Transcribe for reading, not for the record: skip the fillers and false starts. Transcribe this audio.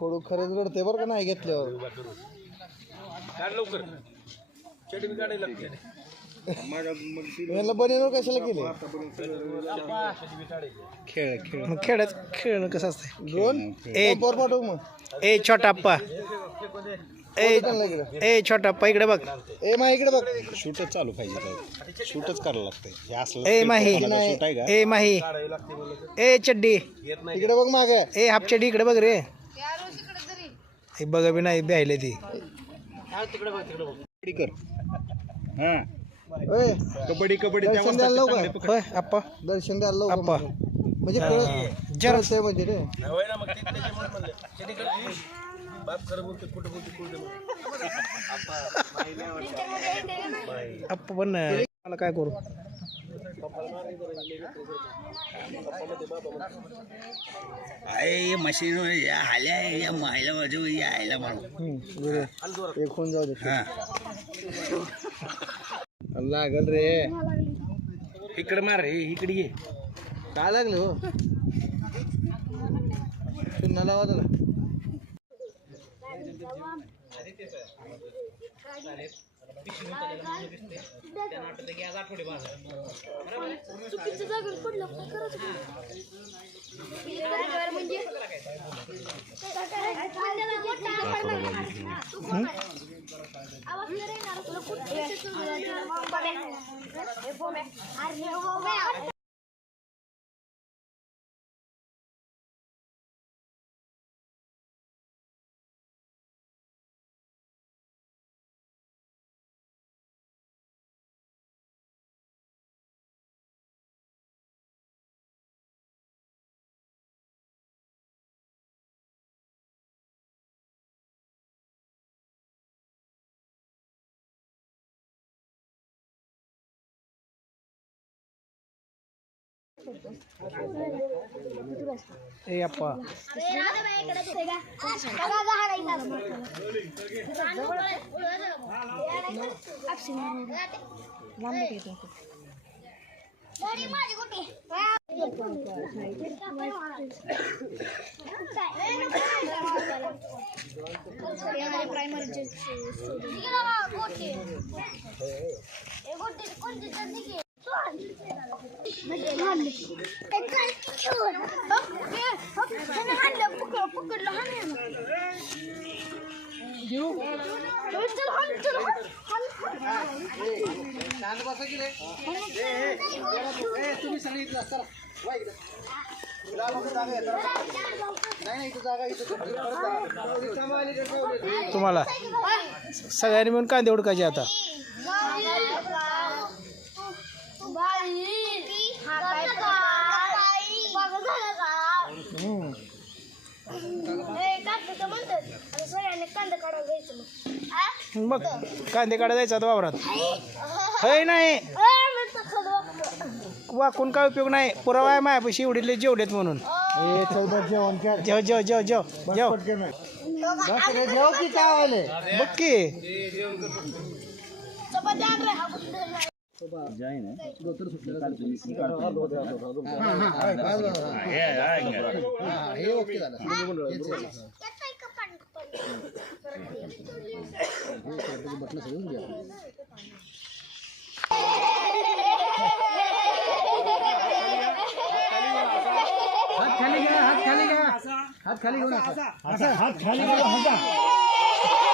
कडू खरंच रडते बरं का नाही घेतल्यावर. बनवून कशाला केले खेळ खेळ मग खेळणं कसं असतंय. दोन पाठव मग. ए छोटा अप्पा ए छोटा अप्पा इकडे बघ. ए मा इकडे बघ. शूटच चालू पाहिजे. शूटच करायला लागतंय. ए माही ए माही ए चड्डी इकडे बघ मागे. ए हाफ चड्डी इकडे बघ रे. हे बघ बी नाही ब्यायले ती. कबड्डी कबड्डी दर्शन द्यायला लवकर. होय अप्पा दर्शन द्यायला लवकर अप्पा म्हणजे जरच आहे म्हणजे रे. अप्पा पण मला काय करू. मशीन आल्या या महिला बाजू यायला म्हणून एक होऊन जाऊ दे. लागल रे. इकडे मार रे इकडे ये. काय लागलं हो. पुन्हा लावा त्याला. ए अप्पा तुम्ही सांगितलं सर तुम्हाला सगळ्यांनी मिळून कांदे उडकायचे आता. मग कांदे काढा जायचा आता वावरात. हे नाही वाकून काय उपयोग नाही. पुरावा आहे मायापाशी एवढे जेवलेत म्हणून. जेव जेव जेव जेव जेव जेव की काय बघ की. हे ओके झालं. बटन सगळं घ्या. हात खाली घ्या. हात खाली घ्या. हात खाली घेऊन हात खाली घेऊन